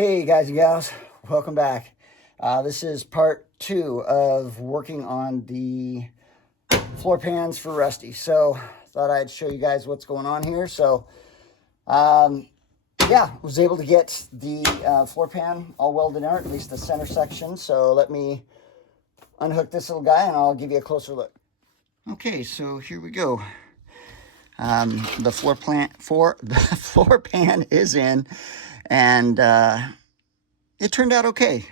Hey guys and gals, welcome back. This is part 2 of working on the floor pans for Rusty. So thought I'd show you guys what's going on here. So yeah, was able to get the floor pan all welded in, or at least the center section. So let me unhook this little guy and I'll give you a closer look. Okay, so here we go. The floor pan is in, and it turned out okay.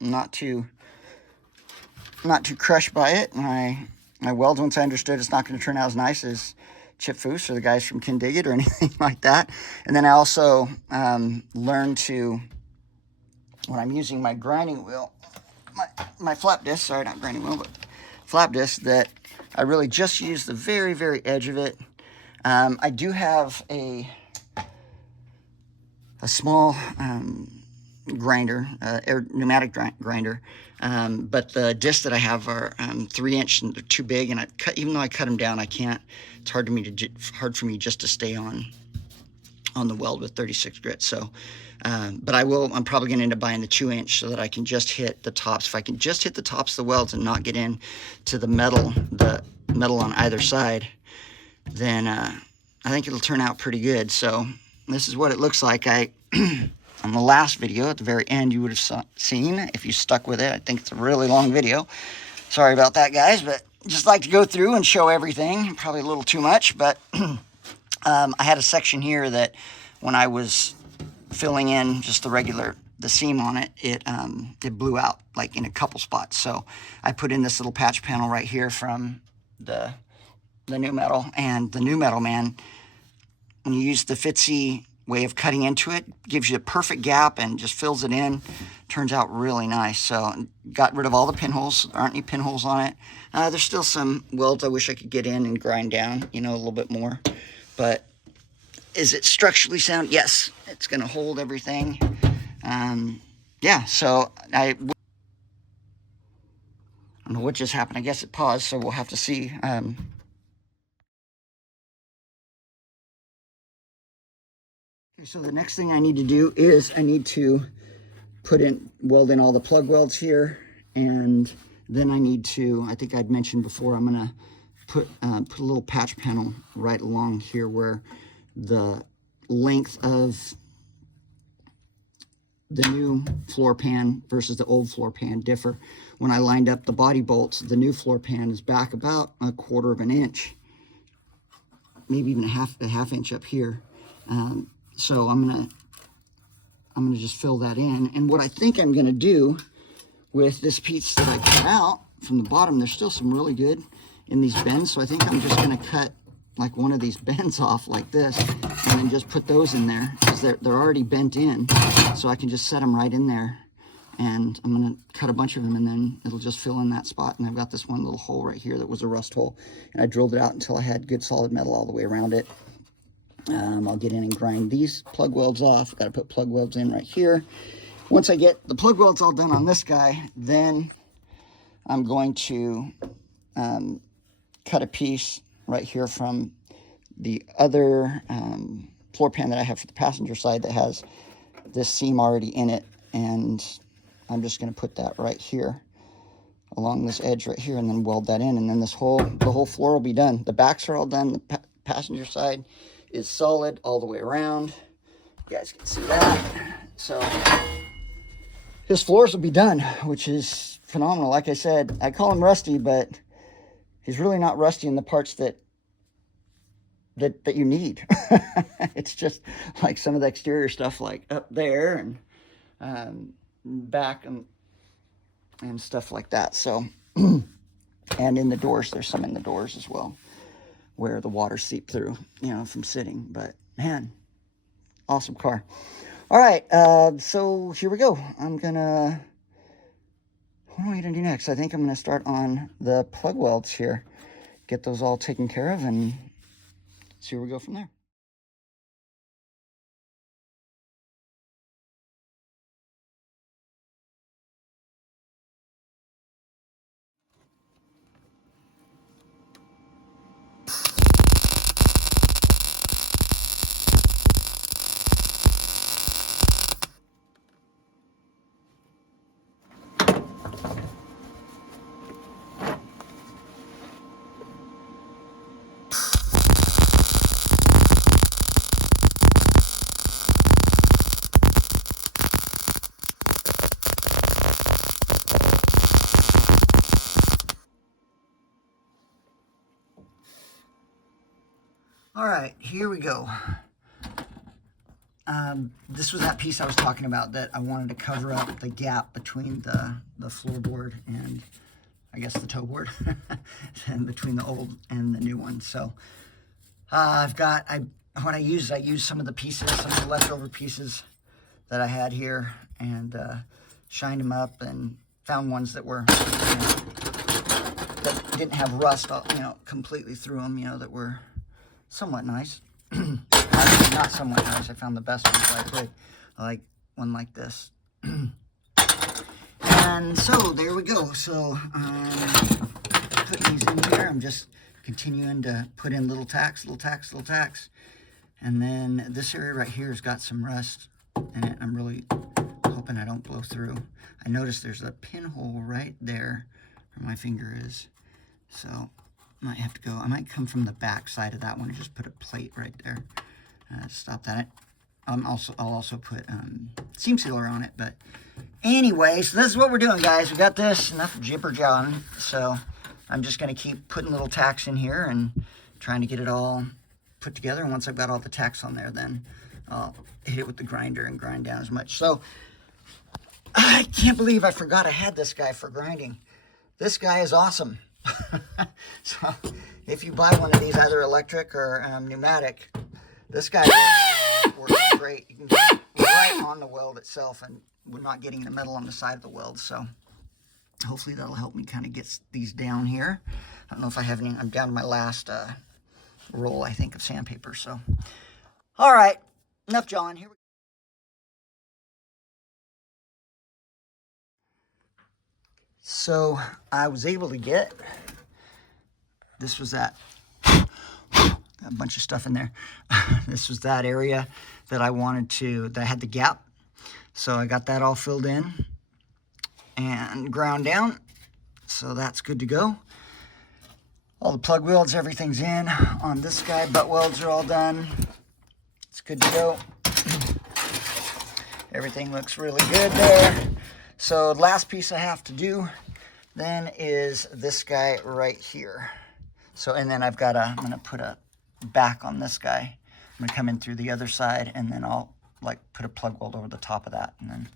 Not too crushed by it. My welds, once I understood it's not going to turn out as nice as Chip Foose or the guys from Can Dig It or anything like that. And then I also learned to, when I'm using my grinding wheel, my flap disc, sorry, not grinding wheel, but flap disc, that I really just use the very, very edge of it. I do have a small grinder, pneumatic grinder, but the discs that I have are 3-inch and they're too big, and even though I cut them down, I can't. It's hard for me just to stay on the weld with 36 grit. So, but I'm probably going to end up buying the 2-inch so that I can just hit the tops. If I can just hit the tops of the welds and not get in to the metal on either side, then I think it'll turn out pretty good. So this is what it looks like. On the last video, at the very end, you would have seen, if you stuck with it. I think it's a really long video. Sorry about that, guys, but just like to go through and show everything. Probably a little too much, but I had a section here that when I was filling in just the seam on it, it blew out like in a couple spots. So I put in this little patch panel right here from the new metal. And the new metal, man, when you use the Fitzee way of cutting into it, gives you a perfect gap and just fills it in. Turns out really nice. So got rid of all the pinholes. There aren't any pinholes on it. There's still some welds I wish I could get in and grind down, a little bit more. But is it structurally sound? Yes. It's going to hold everything. Yeah, so I don't know what just happened. I guess it paused, so we'll have to see. Okay, so the next thing I need to do is I need to weld in all the plug welds here, and then I need to, I think I'd mentioned before, I'm going to put a little patch panel right along here where the length of the new floor pan versus the old floor pan differ. When I lined up the body bolts, the new floor pan is back about 1/4 of an inch, maybe even a half inch up here. So I'm gonna just fill that in. And what I think I'm gonna do with this piece that I cut out from the bottom, there's still some really good in these bends. So I think I'm just gonna cut like one of these bends off like this, and then just put those in there because they're already bent in. So I can just set them right in there. And I'm gonna cut a bunch of them, and then it'll just fill in that spot. And I've got this one little hole right here that was a rust hole, and I drilled it out until I had good solid metal all the way around it. I'll get in and grind these plug welds off. Got to put plug welds in right here. Once I get the plug welds all done on this guy, then I'm going to cut a piece right here from the other floor pan that I have for the passenger side that has this seam already in it, and I'm just going to put that right here along this edge right here, and then weld that in, and then the whole floor will be done. The backs are all done. The passenger side is solid all the way around. You guys can see that. So his floors will be done, which is phenomenal. Like I said, I call him rusty, but he's really not rusty in the parts that you need. It's just like some of the exterior stuff, like up there and back and stuff like that. So and in the doors, there's some in the doors as well, where the water seep through, from sitting. But man, awesome car. All right, so here we go. What am I gonna do next? I think I'm gonna start on the plug welds here, get those all taken care of, and see where we go from there. here we go. This was that piece I was talking about that I wanted to cover up the gap between the floorboard and I guess the toe board and between the old and the new one. So what I use some of the pieces, some of the leftover pieces that I had here, and shined them up and found ones that were, that didn't have rust, completely through them, that were somewhat nice. Not somewhat nice. I found the best ones I could. I like one like this. And so there we go. So putting these in here, I'm just continuing to put in little tacks. And then this area right here has got some rust in it. I'm really hoping I don't blow through. I noticed there's a pinhole right there where my finger is. So I might have to go, I might come from the back side of that one and just put a plate right there to stop that. I'll also put seam sealer on it. But anyway, so this is what we're doing, guys. We got this, enough jibber jawing. So I'm just going to keep putting little tacks in here and trying to get it all put together. And once I've got all the tacks on there, then I'll hit it with the grinder and grind down as much. So I can't believe I forgot I had this guy for grinding. This guy is awesome. So if you buy one of these, either electric or pneumatic, this guy works great. You can get right on the weld itself, and we're not getting the metal on the side of the weld. So hopefully that'll help me kind of get these down here. I don't know if I have any. I'm down to my last roll, I think, of sandpaper. So, all right, enough jawing. Here we go. So I was able to get, this was that, a bunch of stuff in there. This was that area that I wanted to, that had the gap. So I got that all filled in and ground down. So that's good to go. All the plug welds, everything's in on this guy. Butt welds are all done. It's good to go. Everything looks really good there. So the last piece I have to do then is this guy right here. So, and then I'm gonna put a back on this guy. I'm gonna come in through the other side, and then I'll like put a plug weld over the top of that, and then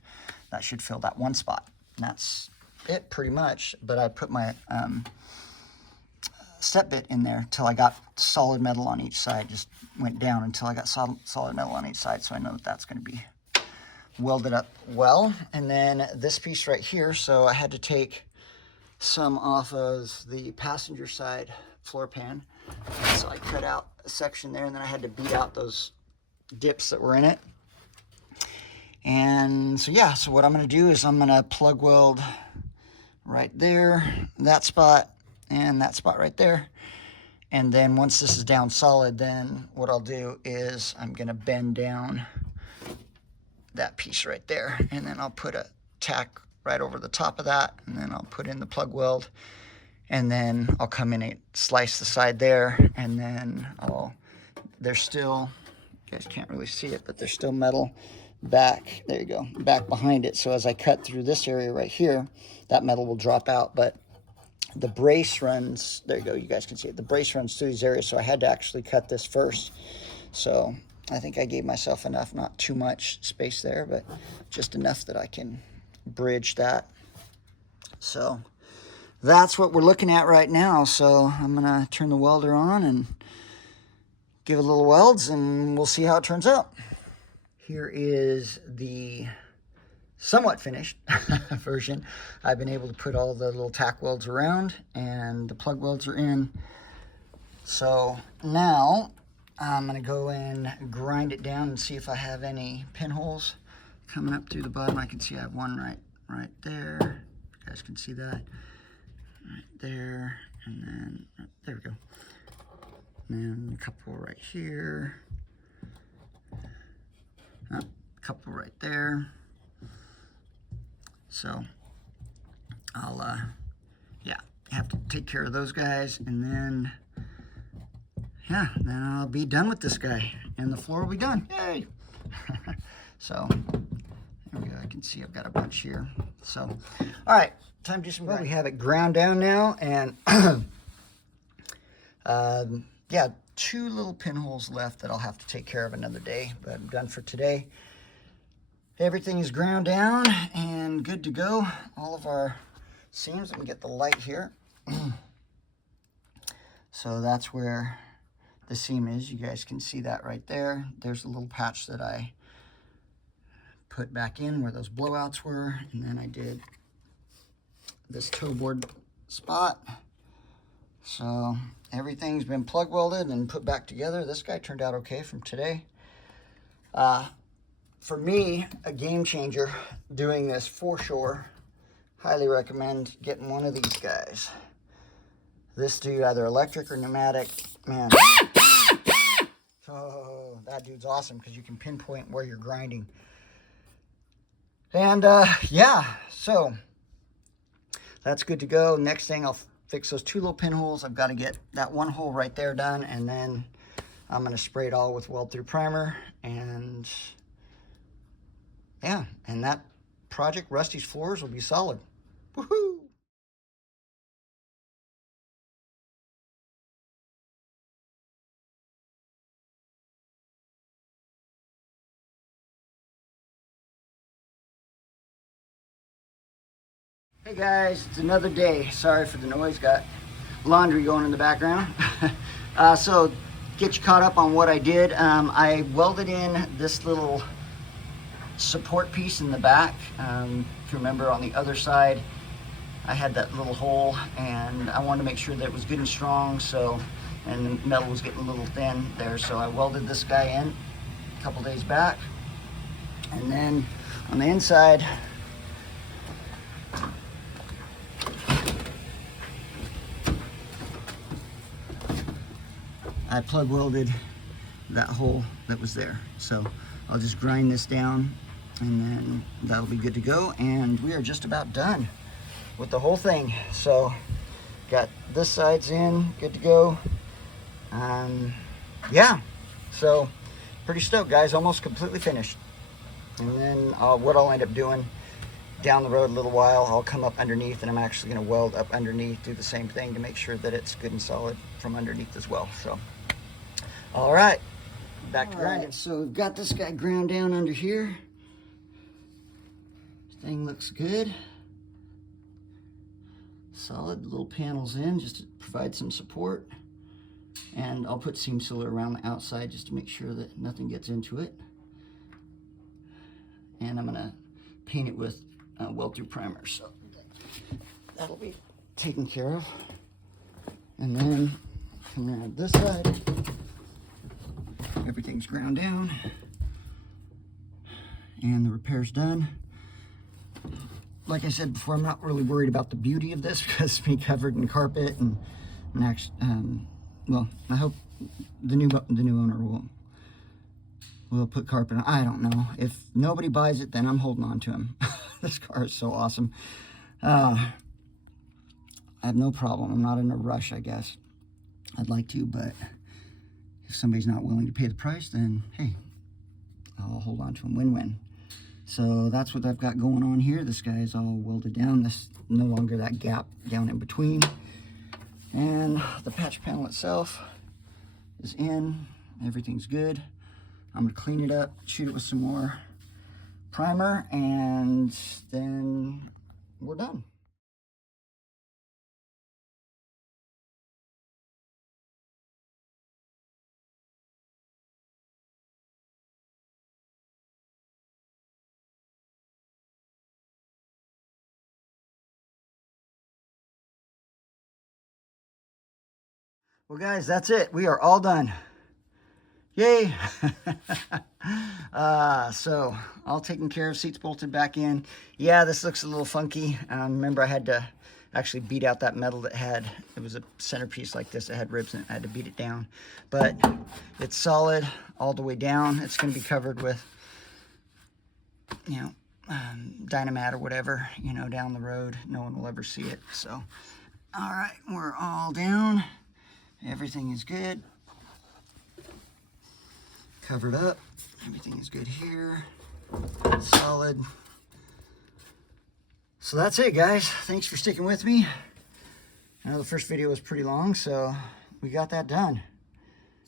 that should fill that one spot. And that's it pretty much. But I put my step bit in there till I got solid metal on each side. Just went down until I got solid metal on each side, so I know that that's gonna be welded up well. And then this piece right here, so I had to take some off of the passenger side floor pan, so I cut out a section there, and then I had to beat out those dips that were in it. And so yeah, so what I'm going to do is I'm going to plug weld right there, that spot, and that spot right there. And then once this is down solid, then what I'll do is I'm going to bend down that piece right there, and then I'll put a tack right over the top of that, and then I'll put in the plug weld, and then I'll come in and slice the side there, and then there's still, you guys can't really see it, but there's still metal back, there you go, back behind it. So as I cut through this area right here, that metal will drop out, but the brace runs, there you go, you guys can see it, the brace runs through these areas, so I had to actually cut this first. So I think I gave myself enough, not too much space there, but just enough that I can bridge that. So that's what we're looking at right now. So I'm gonna turn the welder on and give it a little welds, and we'll see how it turns out. Here is the somewhat finished version. I've been able to put all the little tack welds around, and the plug welds are in. So now I'm gonna go and grind it down and see if I have any pinholes coming up through the bottom. I can see I have one right there. You guys can see that right there, and then there we go. And then a couple right here, a couple right there. So I'll yeah, have to take care of those guys, and then yeah, then I'll be done with this guy, and the floor will be done. Yay! So there we go. I can see I've got a bunch here. So, all right, time to do some grinding. We have it ground down now, and yeah, 2 little pinholes left that I'll have to take care of another day, but I'm done for today. Everything is ground down and good to go. All of our seams, let me get the light here. So that's where the seam is. You guys can see that right there. There's a little patch that I put back in where those blowouts were, and then I did this toe board spot. So everything's been plug welded and put back together. This guy turned out okay from today. For me, a game changer doing this for sure. Highly recommend getting one of these guys. This dude, either electric or pneumatic, man. Oh, that dude's awesome because you can pinpoint where you're grinding. And yeah, so that's good to go. Next thing, I'll fix those 2 little pinholes. I've got to get that 1 hole right there done, and then I'm going to spray it all with weld through primer. And yeah, and that project, Rusty's Floors, will be solid. Woohoo! Hey guys, it's another day. Sorry for the noise, got laundry going in the background. So get you caught up on what I did. I welded in this little support piece in the back. If you remember, on the other side I had that little hole, and I wanted to make sure that it was good and strong, so, and the metal was getting a little thin there, so I welded this guy in a couple days back. And then on the inside, I plug welded that hole that was there. So I'll just grind this down and then that'll be good to go. And we are just about done with the whole thing. So got this side's in, good to go. Yeah, so pretty stoked, guys. Almost completely finished. And then what I'll end up doing down the road a little while, I'll come up underneath, and I'm actually going to weld up underneath, do the same thing to make sure that it's good and solid from underneath as well. So all right, back to grinding. So we've got this guy ground down under here. Thing looks good. Solid little panels in just to provide some support. And I'll put seam sealer around the outside just to make sure that nothing gets into it. And I'm gonna paint it with weld through primer. So that'll be taken care of. And then come around this side. Everything's ground down and the repair's done. Like I said before, I'm not really worried about the beauty of this because it's me covered in carpet and actually, well, I hope the new owner will put carpet on. I don't know. If nobody buys it, then I'm holding on to him. This car is so awesome. I have no problem. I'm not in a rush, I guess. I'd like to, but if somebody's not willing to pay the price, then hey, I'll hold on to them. Win-win. So that's what I've got going on here. This guy is all welded down. This no longer that gap down in between. And the patch panel itself is in. Everything's good. I'm gonna clean it up, shoot it with some more primer, and then we're done. Well, guys, that's it. We are all done. Yay! So all taken care of, seats bolted back in. Yeah, this looks a little funky. Remember, I had to actually beat out that metal that it was a centerpiece like this that had ribs in it. I had to beat it down. But it's solid all the way down. It's going to be covered with, you know, Dynamat or whatever, you know, down the road. No one will ever see it. So, all right, we're all down. Everything is good. Covered up. Everything is good here. Solid. So that's it, guys. Thanks for sticking with me. I know the first video was pretty long, so we got that done.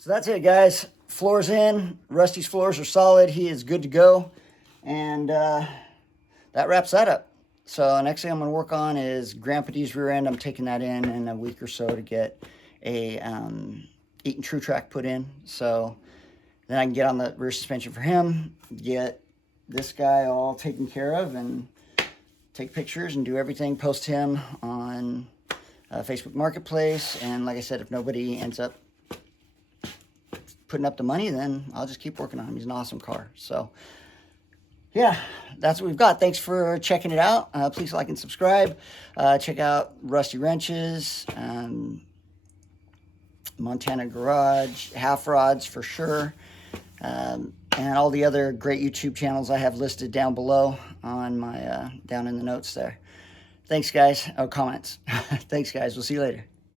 So that's it, guys. Floor's in. Rusty's floors are solid. He is good to go. And that wraps that up. So next thing I'm going to work on is Grandpa D's rear end. I'm taking that in a week or so to get a Eaton True Track put in. So then I can get on the rear suspension for him, get this guy all taken care of, and take pictures and do everything, post him on Facebook Marketplace. And like I said, if nobody ends up putting up the money, then I'll just keep working on him. He's an awesome car. So yeah, that's what we've got. Thanks for checking it out. Please like and subscribe. Check out Rusty Wrenches, Montana Garage, Half Rods for sure, and all the other great YouTube channels I have listed down below on my down in the notes there. Thanks, guys. Oh, comments. Thanks, guys. We'll see you later.